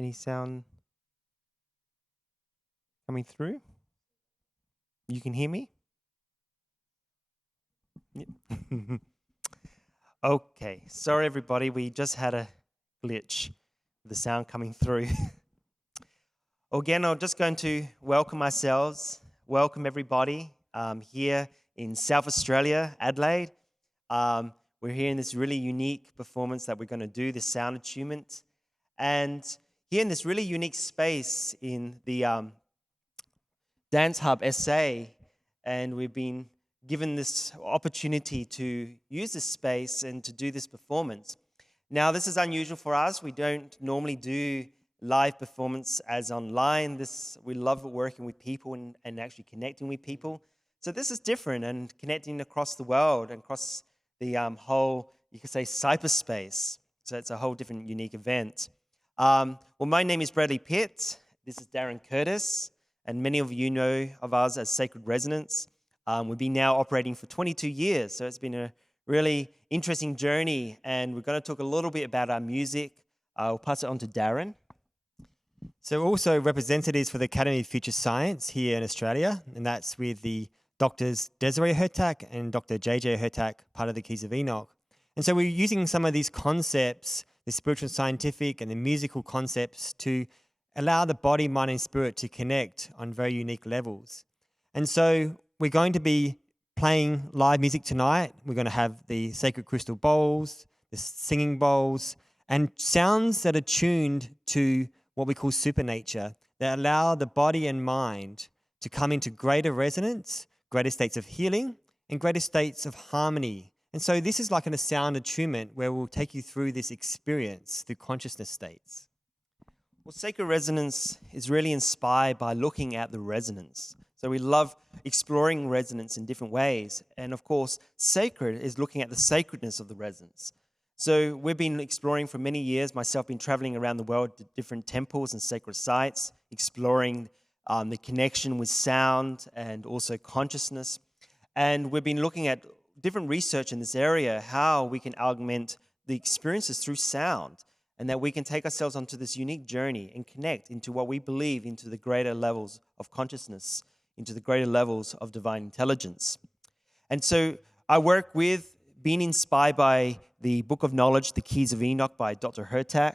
Any sound coming through? You can hear me? Yep. Okay, sorry everybody, we just had a glitch with the sound coming through. Again, I'm just going to welcome ourselves, welcome everybody here in South Australia, Adelaide. We're here in this really unique performance that we're going to do, this sound attunement. And here in this really unique space in the Dance Hub SA, and we've been given this opportunity to use this space and to do this performance. Now, this is unusual for us. We don't normally do live performance as online. We love working with people and actually connecting with people. So this is different and connecting across the world and across the whole, you could say, cyberspace. So it's a whole different unique event. Well, my name is Bradley Pitt. This is Darren Curtis, and many of you know of us as Sacred Resonance. We've been now operating for 22 years, so it's been a really interesting journey, and we're going to talk a little bit about our music. I'll pass it on to Darren. So also representatives for the Academy of Future Science here in Australia, and that's with the Doctors Desiree Hertak and Dr. JJ Hertak, part of the Keys of Enoch. And so we're using some of these concepts, the spiritual and scientific and the musical concepts, to allow the body, mind, and spirit to connect on very unique levels. And so we're going to be playing live music tonight. We're going to have the sacred crystal bowls, the singing bowls, and sounds that are tuned to what we call supernature, that allow the body and mind to come into greater resonance, greater states of healing, and greater states of harmony. And so this is like a sound attunement where we'll take you through this experience through consciousness states. Well, Sacred Resonance is really inspired by looking at the resonance. So we love exploring resonance in different ways. And of course, sacred is looking at the sacredness of the resonance. So we've been exploring for many years, myself been traveling around the world to different temples and sacred sites, exploring the connection with sound and also consciousness. And we've been looking at different research in this area, how we can augment the experiences through sound, and that we can take ourselves onto this unique journey and connect into what we believe into the greater levels of consciousness, into the greater levels of divine intelligence. And so I work with, being inspired by the Book of Knowledge, The Keys of Enoch by Dr. Hertak,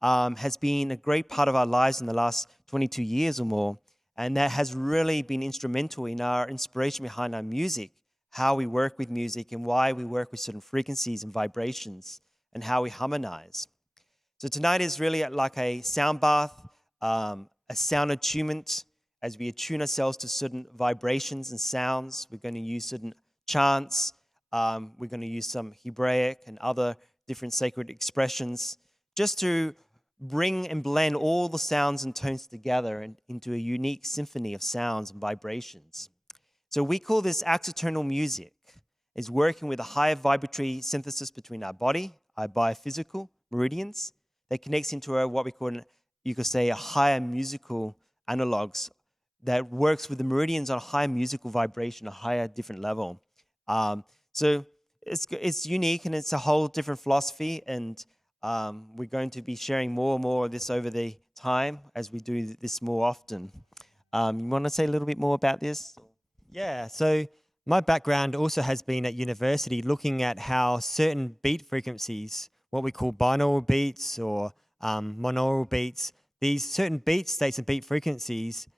has been a great part of our lives in the last 22 years or more. And that has really been instrumental in our inspiration behind our music, how we work with music and why we work with certain frequencies and vibrations and how we harmonize. So tonight is really like a sound bath, a sound attunement. As we attune ourselves to certain vibrations and sounds, we're going to use certain chants. We're going to use some Hebraic and other different sacred expressions just to bring and blend all the sounds and tones together and into a unique symphony of sounds and vibrations. So we call this axiternal music. It's working with a higher vibratory synthesis between our body, our biophysical meridians, that connects into what we call, you could say, a higher musical analogs that works with the meridians on a higher musical vibration, a higher different level. So it's unique and it's a whole different philosophy, and we're going to be sharing more and more of this over the time as we do this more often. You want to say a little bit more about this? Yeah, so my background also has been at university looking at how certain beat frequencies, what we call binaural beats or monaural beats, these certain beat states and beat frequencies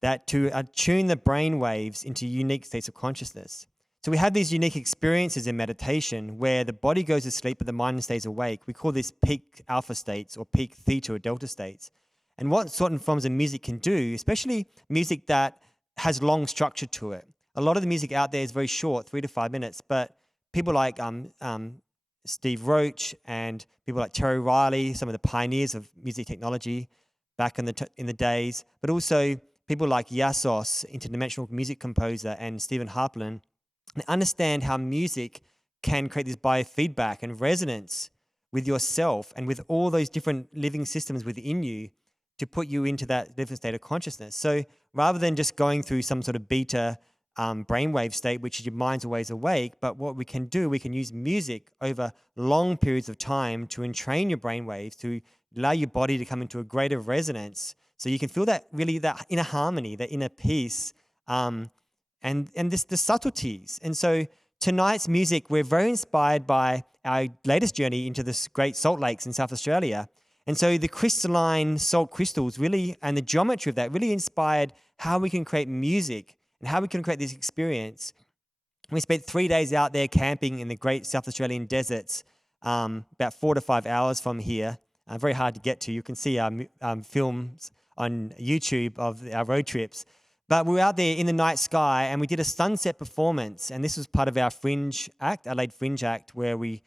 that to attune the brain waves into unique states of consciousness. So we have these unique experiences in meditation where the body goes to sleep but the mind stays awake. We call this peak alpha states or peak theta or delta states. And what certain forms of music can do, especially music that has long structure to it. A lot of the music out there is very short, 3 to 5 minutes, but people like Steve Roach and people like Terry Riley, some of the pioneers of music technology back in the days, but also people like Yassos, interdimensional music composer, and Stephen Harplin, and understand how music can create this biofeedback and resonance with yourself and with all those different living systems within you to put you into that different state of consciousness. So rather than just going through some sort of beta brainwave state, which is your mind's always awake, but what we can do, we can use music over long periods of time to entrain your brainwaves to allow your body to come into a greater resonance, so you can feel that really that inner harmony, that inner peace, and the subtleties. And so tonight's music, we're very inspired by our latest journey into the Great Salt Lakes in South Australia. And so the crystalline salt crystals really, and the geometry of that really inspired how we can create music and how we can create this experience. We spent 3 days out there camping in the great South Australian deserts, about 4 to 5 hours from here. Very hard to get to. You can see our films on YouTube of our road trips. But we were out there in the night sky and we did a sunset performance. And this was part of our Fringe Act, Adelaide Fringe Act, where we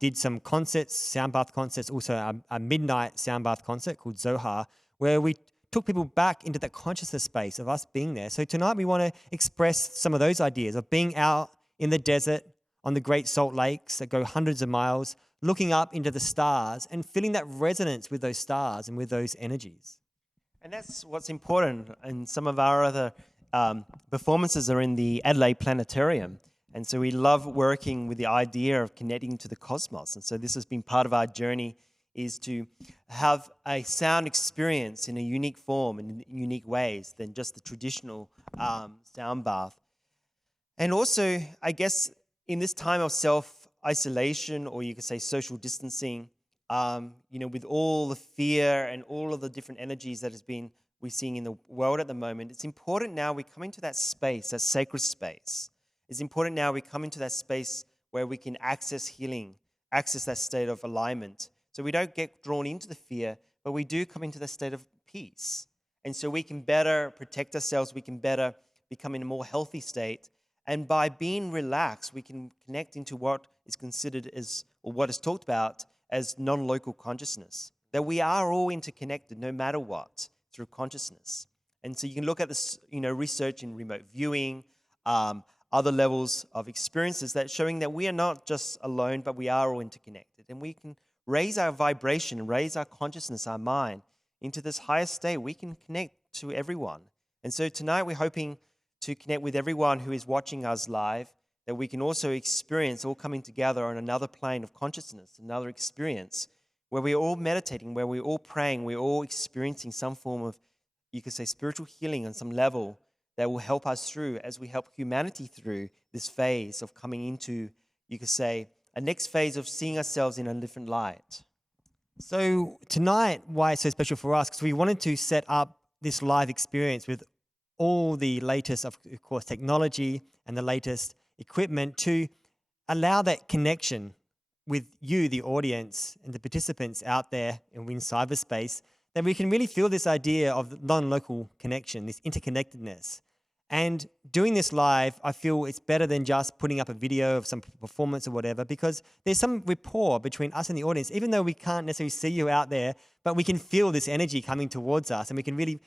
did some concerts, sound bath concerts, also a midnight sound bath concert called Zohar, where we took people back into that consciousness space of us being there. So tonight we want to express some of those ideas of being out in the desert on the Great Salt Lakes that go hundreds of miles, looking up into the stars and feeling that resonance with those stars and with those energies. And that's what's important. And some of our other performances are in the Adelaide Planetarium. And so we love working with the idea of connecting to the cosmos. And so this has been part of our journey, is to have a sound experience in a unique form and in unique ways than just the traditional sound bath. And also, I guess, in this time of self-isolation, or you could say social distancing, with all the fear and all of the different energies that we're seeing in the world at the moment, it's important now we come into that space, that sacred space. It's important now we come into that space where we can access healing, access that state of alignment. So we don't get drawn into the fear, but we do come into the state of peace. And so we can better protect ourselves, we can better become in a more healthy state. And by being relaxed, we can connect into what is considered as, or what is talked about as non-local consciousness. That we are all interconnected no matter what through consciousness. And so you can look at this, research in remote viewing, other levels of experiences that showing that we are not just alone, but we are all interconnected. And we can raise our vibration, raise our consciousness, our mind into this higher state. We can connect to everyone. And so tonight we're hoping to connect with everyone who is watching us live, that we can also experience all coming together on another plane of consciousness, another experience where we're all meditating, where we're all praying, we're all experiencing some form of, you could say, spiritual healing on some level that will help us through as we help humanity through this phase of coming into, you could say, a next phase of seeing ourselves in a different light. So tonight, why it's so special for us, because we wanted to set up this live experience with all the latest, of course, technology and the latest equipment to allow that connection with you, the audience, and the participants out there in cyberspace, that we can really feel this idea of non-local connection, this interconnectedness. And doing this live, I feel it's better than just putting up a video of some performance or whatever, because there's some rapport between us and the audience, even though we can't necessarily see you out there, but we can feel this energy coming towards us, and we can really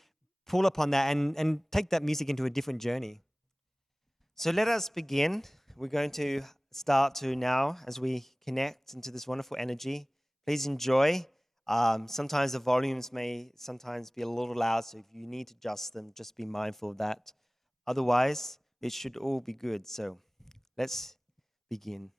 pull upon that and take that music into a different journey. So let us begin. We're going to start to now, as we connect into this wonderful energy. Please enjoy. Sometimes the volumes may sometimes be a little loud, so if you need to adjust them, just be mindful of that. Otherwise, it should all be good. So let's begin.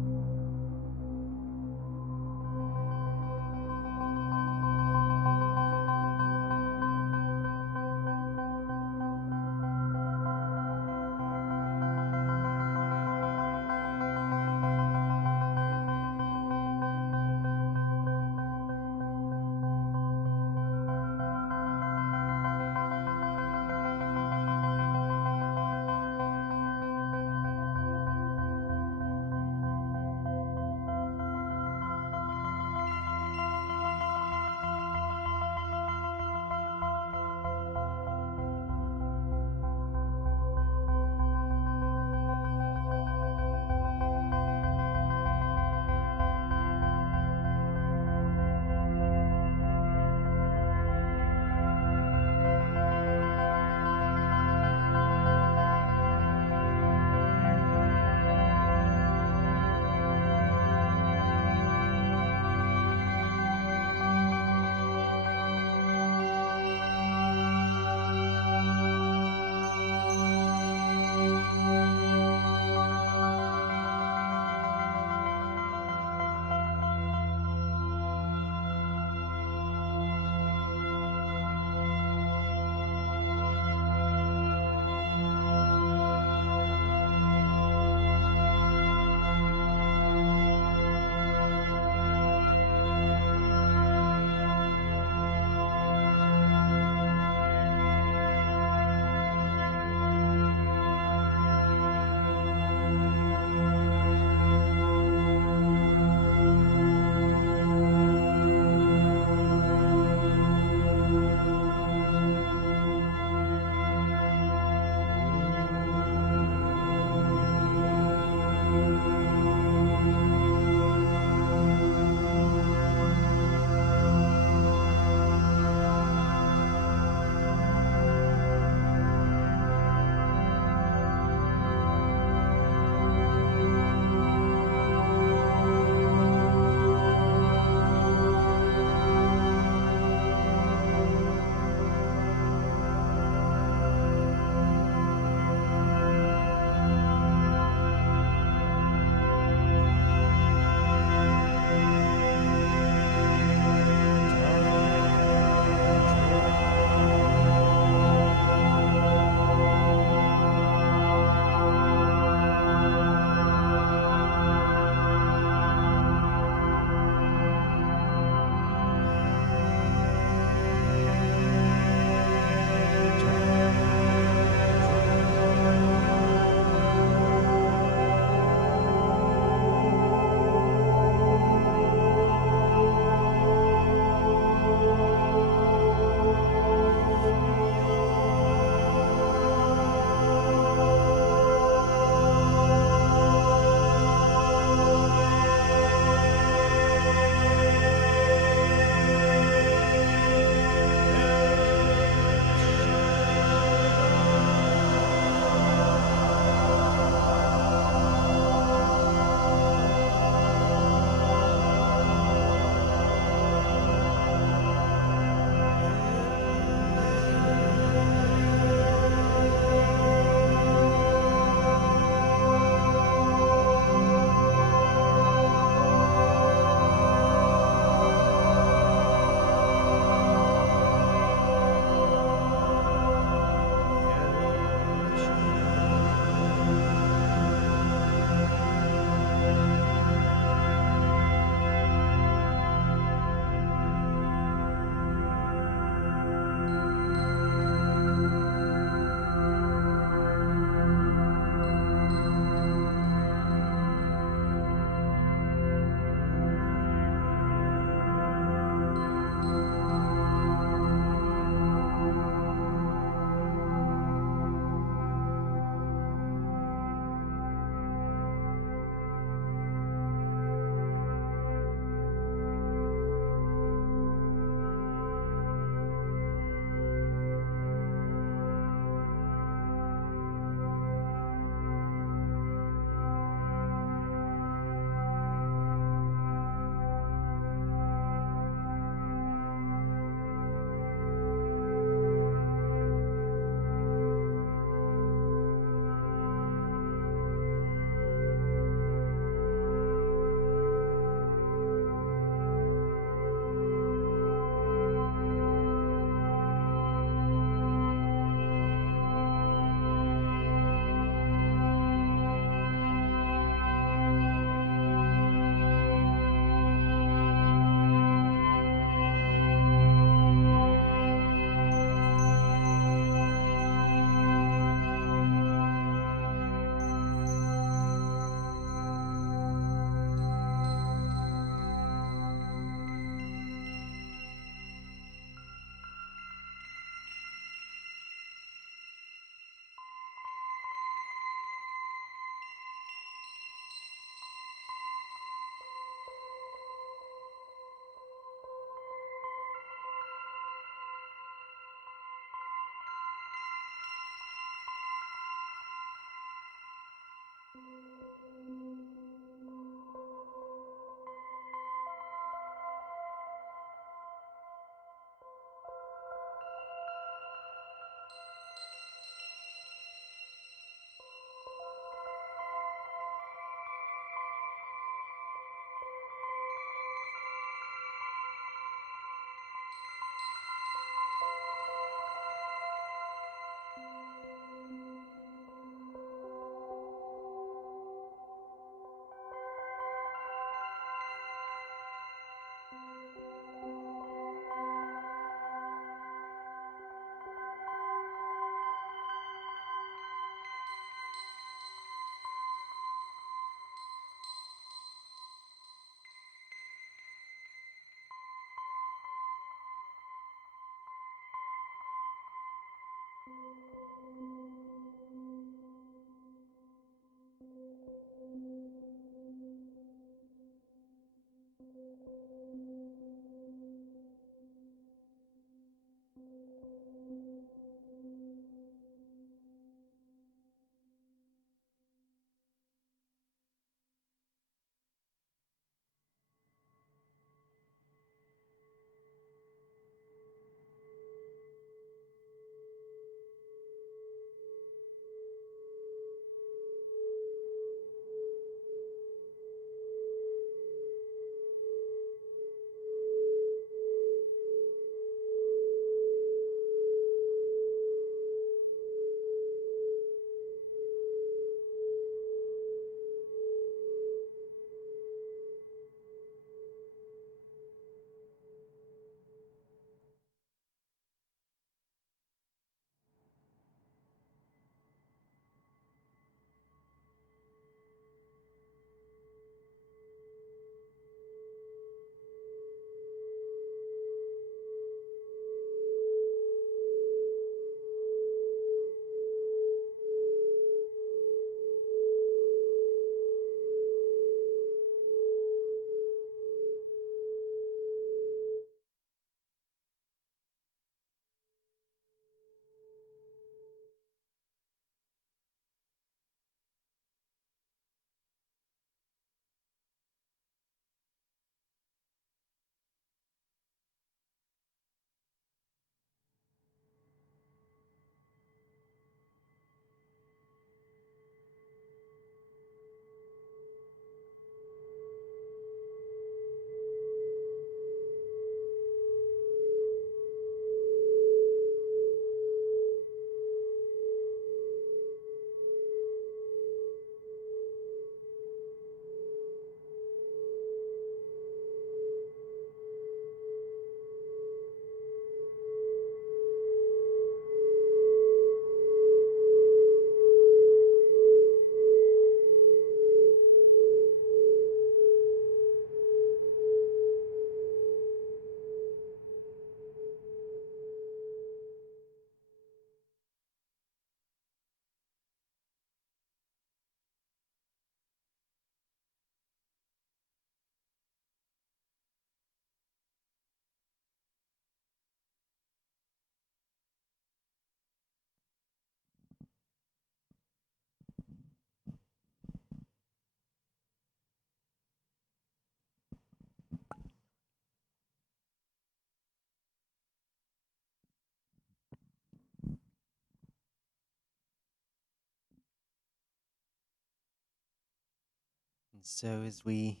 And so as we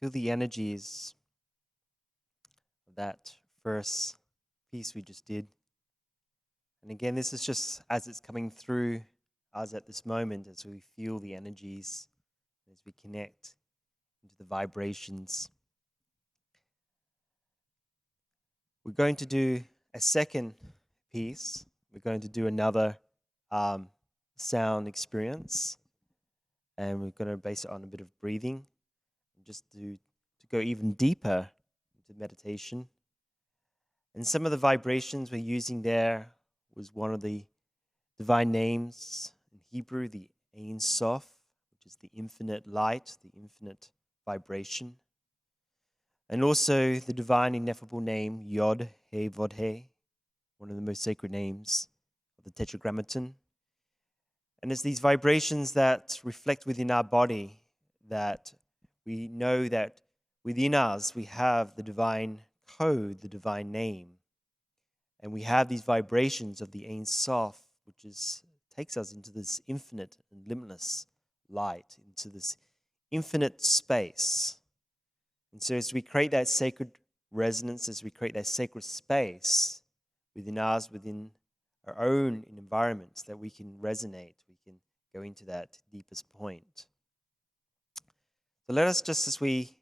feel the energies of that first piece we just did, and again, this is just as it's coming through us at this moment, as we feel the energies, as we connect into the vibrations. We're going to do a second piece. We're going to do another sound experience, and we're going to base it on a bit of breathing, just to go even deeper into meditation. And some of the vibrations we're using there was one of the divine names in Hebrew, the Ein Sof, which is the infinite light, the infinite vibration. And also the divine ineffable name, Yod He Vod He, one of the most sacred names of the Tetragrammaton. And it's these vibrations that reflect within our body that we know that within us we have the divine code, the divine name. And we have these vibrations of the Ein Sof, which takes us into this infinite and limitless light, into this infinite space. And so as we create that sacred resonance, as we create that sacred space within us, within our own environments, that we can resonate, we can go into that deepest point. So let us, just as we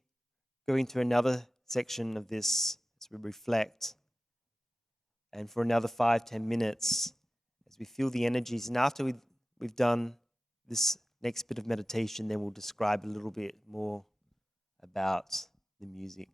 go into another section of this, as we reflect, and for another 5-10 minutes, as we feel the energies, and after we've done this next bit of meditation, then we'll describe a little bit more about the music.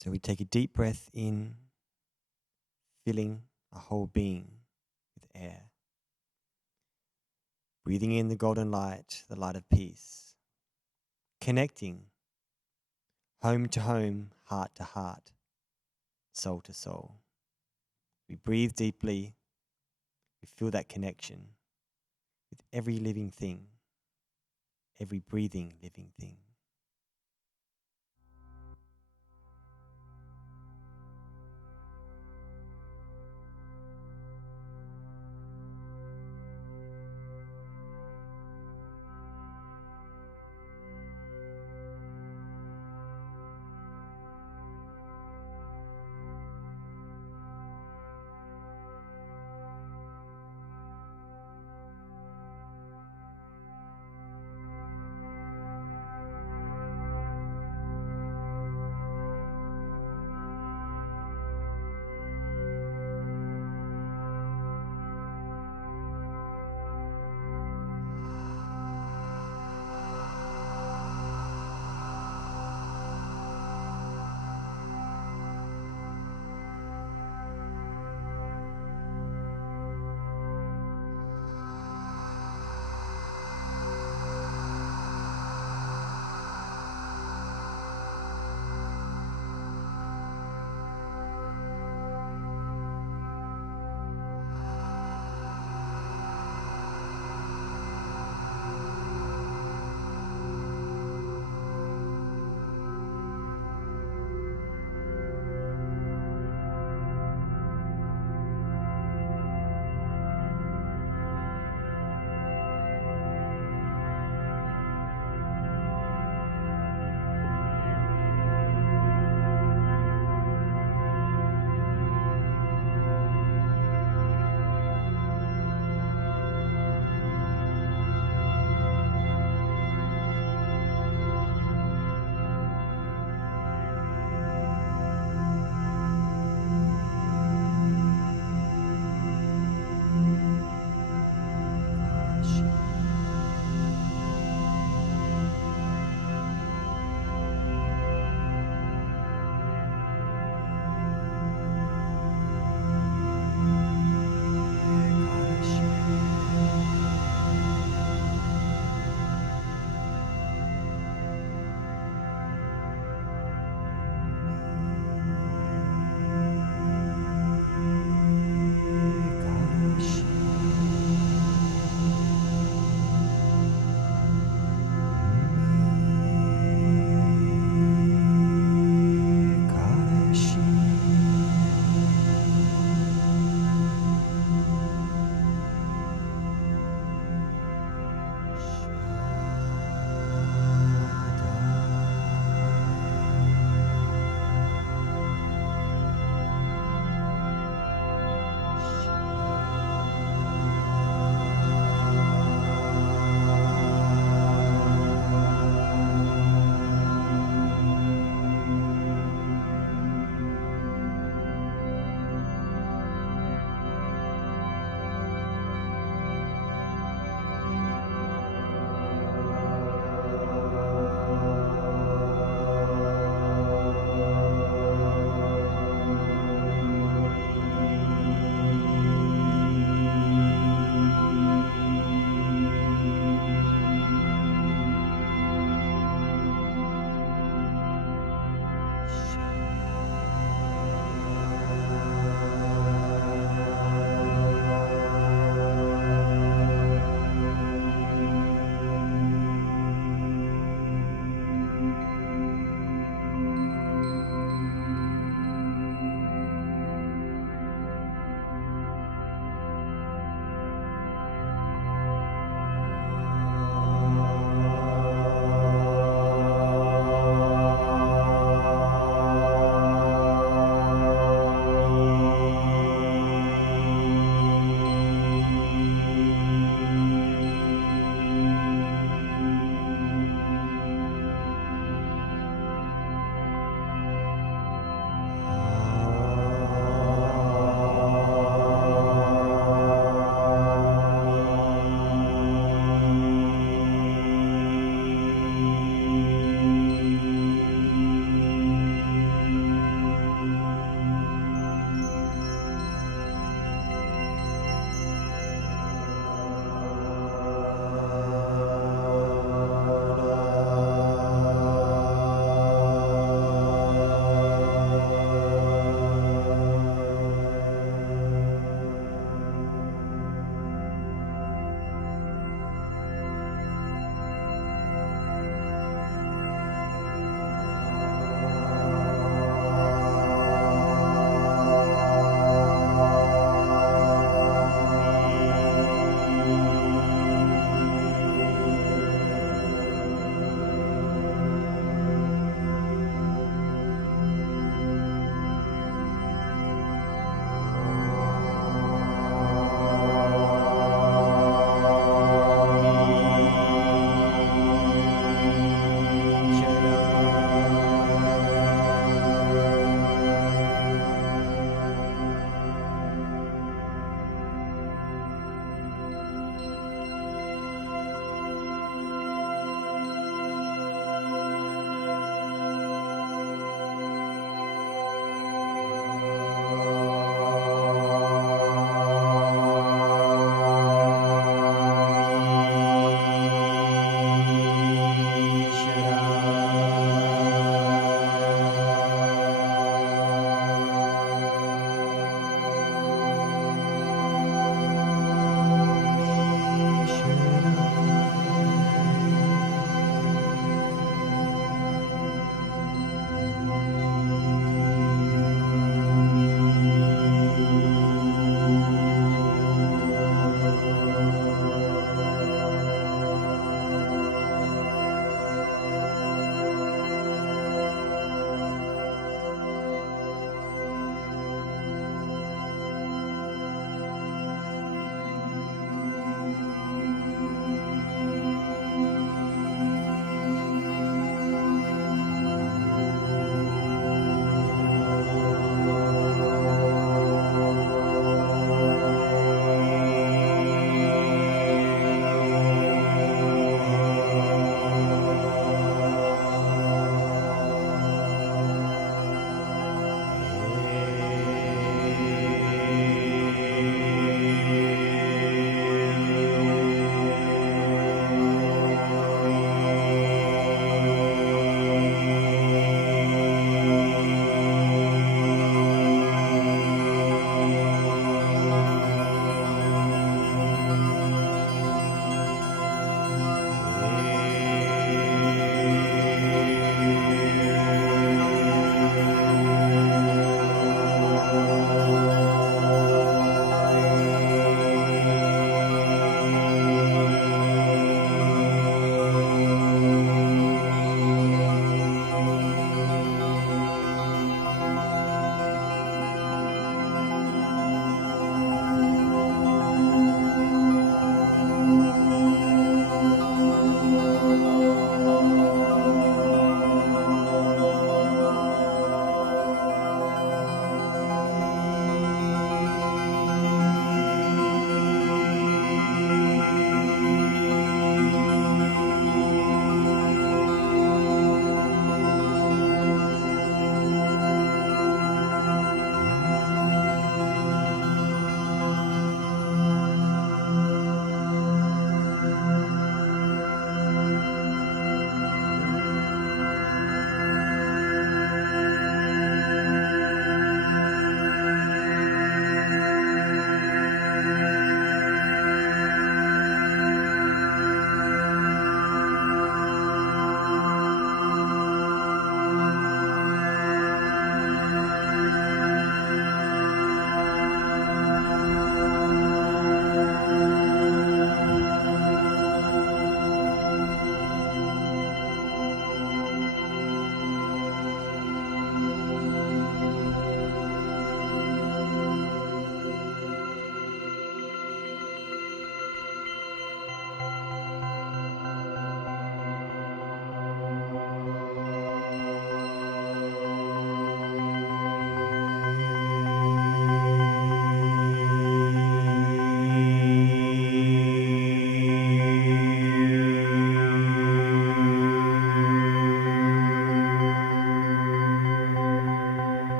So we take a deep breath in, filling our whole being with air. Breathing in the golden light, the light of peace. Connecting home to home, heart to heart, soul to soul. We breathe deeply. We feel that connection with every living thing, every breathing living thing.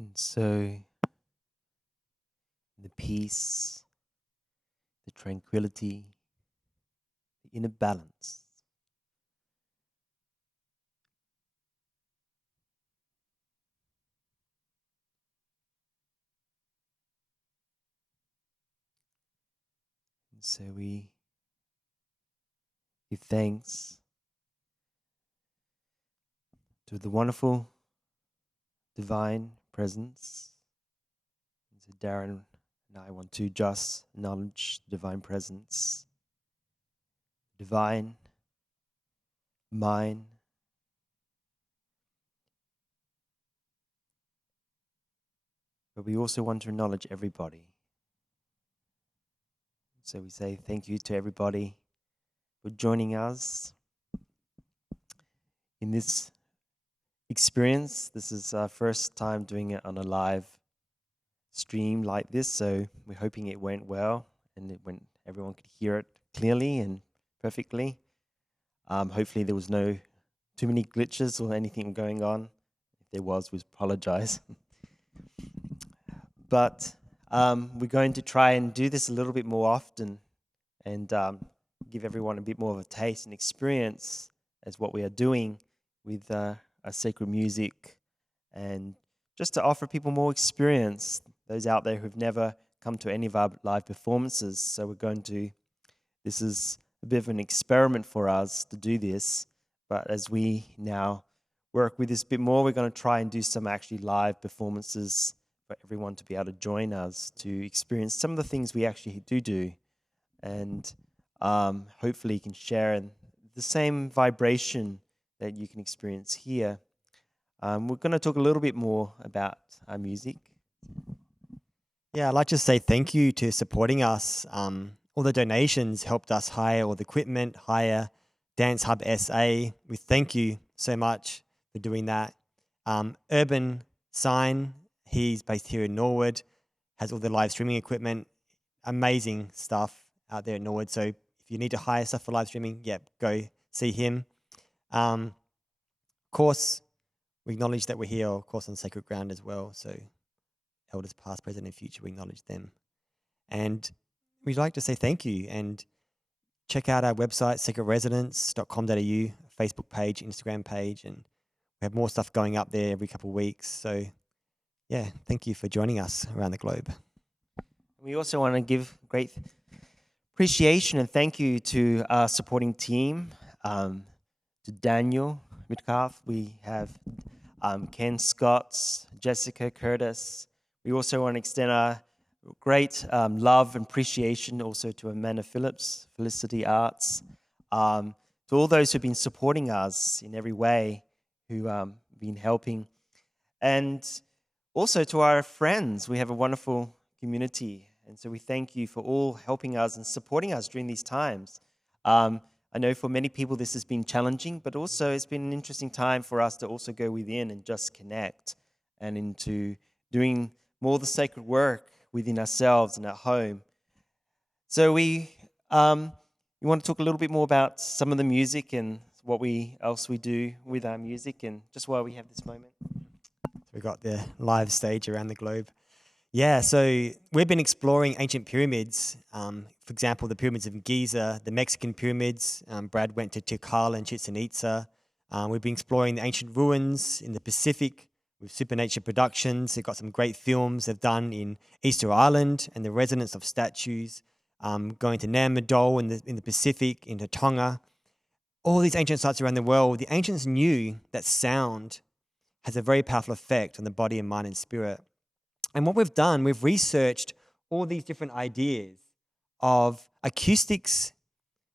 And so the peace, the tranquility, the inner balance. And so we give thanks to the wonderful divine presence. And so Darren and I want to just acknowledge divine presence, divine, mine, but we also want to acknowledge everybody. So we say thank you to everybody for joining us in this experience. This is our first time doing it on a live stream like this, so we're hoping it went well and everyone could hear it clearly and perfectly. Hopefully there was too many glitches or anything going on. If there was, we apologize. But we're going to try and do this a little bit more often and give everyone a bit more of a taste and experience as what we are doing with our sacred music, and just to offer people more experience, those out there who've never come to any of our live performances. So this is a bit of an experiment for us to do this, but as we now work with this a bit more, we're going to try and do some actually live performances for everyone to be able to join us to experience some of the things we actually do, and hopefully you can share in the same vibration that you can experience here. We're going to talk a little bit more about our music. Yeah, I'd like to say thank you to supporting us. All the donations helped us hire all the equipment, hire Dance Hub SA. We thank you so much for doing that. Urban Sign, he's based here in Norwood, has all the live streaming equipment. Amazing stuff out there in Norwood. So if you need to hire stuff for live streaming, go see him. Of course, we acknowledge that we're here, of course, on sacred ground as well. So elders past, present, and future, we acknowledge them. And we'd like to say thank you, and check out our website, sacredresonance.com.au, Facebook page, Instagram page, and we have more stuff going up there every couple of weeks. So yeah, thank you for joining us around the globe. We also want to give great appreciation and thank you to our supporting team, to Daniel Metcalf. We have Ken Scott, Jessica Curtis. We also want to extend our great love and appreciation also to Amanda Phillips, Felicity Arts, to all those who've been supporting us in every way, who been helping, and also to our friends. We have a wonderful community, and so we thank you for all helping us and supporting us during these times. I know for many people this has been challenging, but also it's been an interesting time for us to also go within and just connect and into doing more of the sacred work within ourselves and at home. So we want to talk a little bit more about some of the music and what else we do with our music, and just while we have this moment. We got the live stage around the globe. Yeah, so we've been exploring ancient pyramids. For example, the pyramids of Giza, the Mexican pyramids. Brad went to Tikal and Chichen Itza. We've been exploring the ancient ruins in the Pacific with Supernature Productions. They've got some great films they've done in Easter Island and the resonance of statues. Going to Namdol in the Pacific, into Tonga. All these ancient sites around the world. The ancients knew that sound has a very powerful effect on the body and mind and spirit. And what we've done, we've researched all these different ideas of acoustics,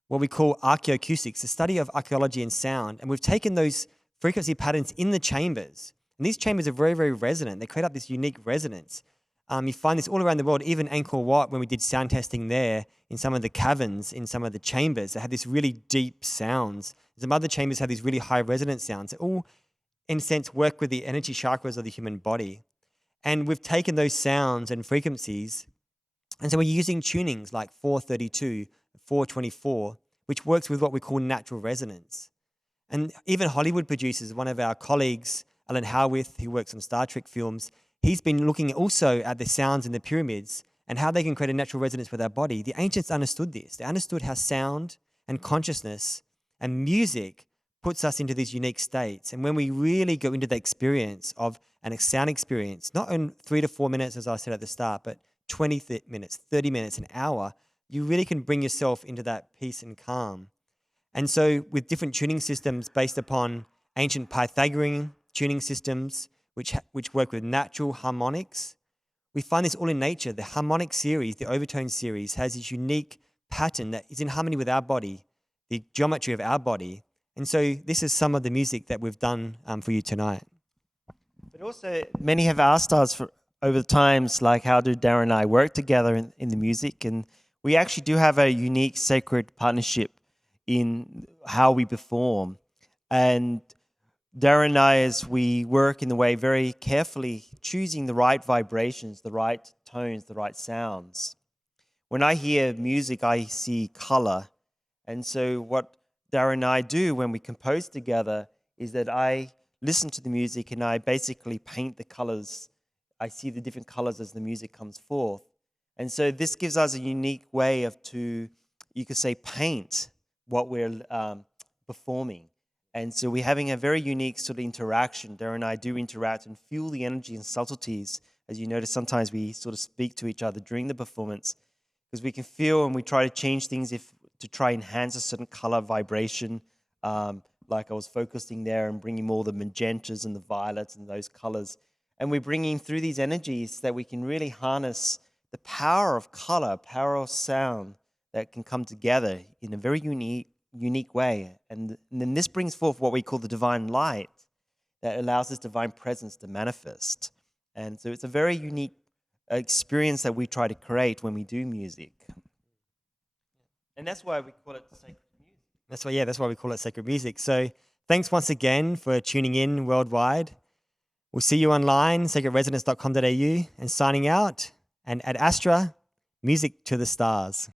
what we call archaeoacoustics, the study of archaeology and sound. And we've taken those frequency patterns in the chambers. And these chambers are very, very resonant. They create up this unique resonance. You find this all around the world, even Angkor Wat, when we did sound testing there, in some of the caverns, in some of the chambers, they had these really deep sounds. Some other chambers have these really high resonance sounds. They all, in a sense, work with the energy chakras of the human body. And we've taken those sounds and frequencies, and so we're using tunings like 432, 424, which works with what we call natural resonance. And even Hollywood producers, one of our colleagues, Alan Howarth, who works on Star Trek films, he's been looking also at the sounds in the pyramids and how they can create a natural resonance with our body. The ancients understood this. They understood how sound and consciousness and music puts us into these unique states. And when we really go into the experience of a sound experience, not in 3 to 4 minutes, as I said at the start, but 20 minutes, 30 minutes, an hour, you really can bring yourself into that peace and calm. And so with different tuning systems based upon ancient Pythagorean tuning systems, which work with natural harmonics, we find this all in nature. The harmonic series, the overtone series, has this unique pattern that is in harmony with our body, the geometry of our body. And so this is some of the music that we've done for you tonight. But also, many have asked us over the times, like, how do Darren and I work together in the music? And we actually do have a unique sacred partnership in how we perform. And Darren and I, as we work in the way very carefully, choosing the right vibrations, the right tones, the right sounds. When I hear music, I see color. And so what Darren and I do when we compose together is that I listen to the music and I basically paint the colors. I see the different colors as the music comes forth. And so this gives us a unique way you could say, paint what we're performing. And so we're having a very unique sort of interaction. Darren and I do interact and feel the energy and subtleties. As you notice, sometimes we sort of speak to each other during the performance because we can feel, and we try to change things to try and enhance a certain color vibration. Like I was focusing there and bringing more the magentas and the violets and those colors. And we're bringing through these energies that we can really harness the power of color, power of sound that can come together in a very unique way. And then this brings forth what we call the divine light that allows this divine presence to manifest. And so it's a very unique experience that we try to create when we do music. And that's why we call it sacred music. That's why we call it sacred music. So thanks once again for tuning in worldwide. We'll see you online, sacredresonance.com.au, and signing out. And at Astra, music to the stars.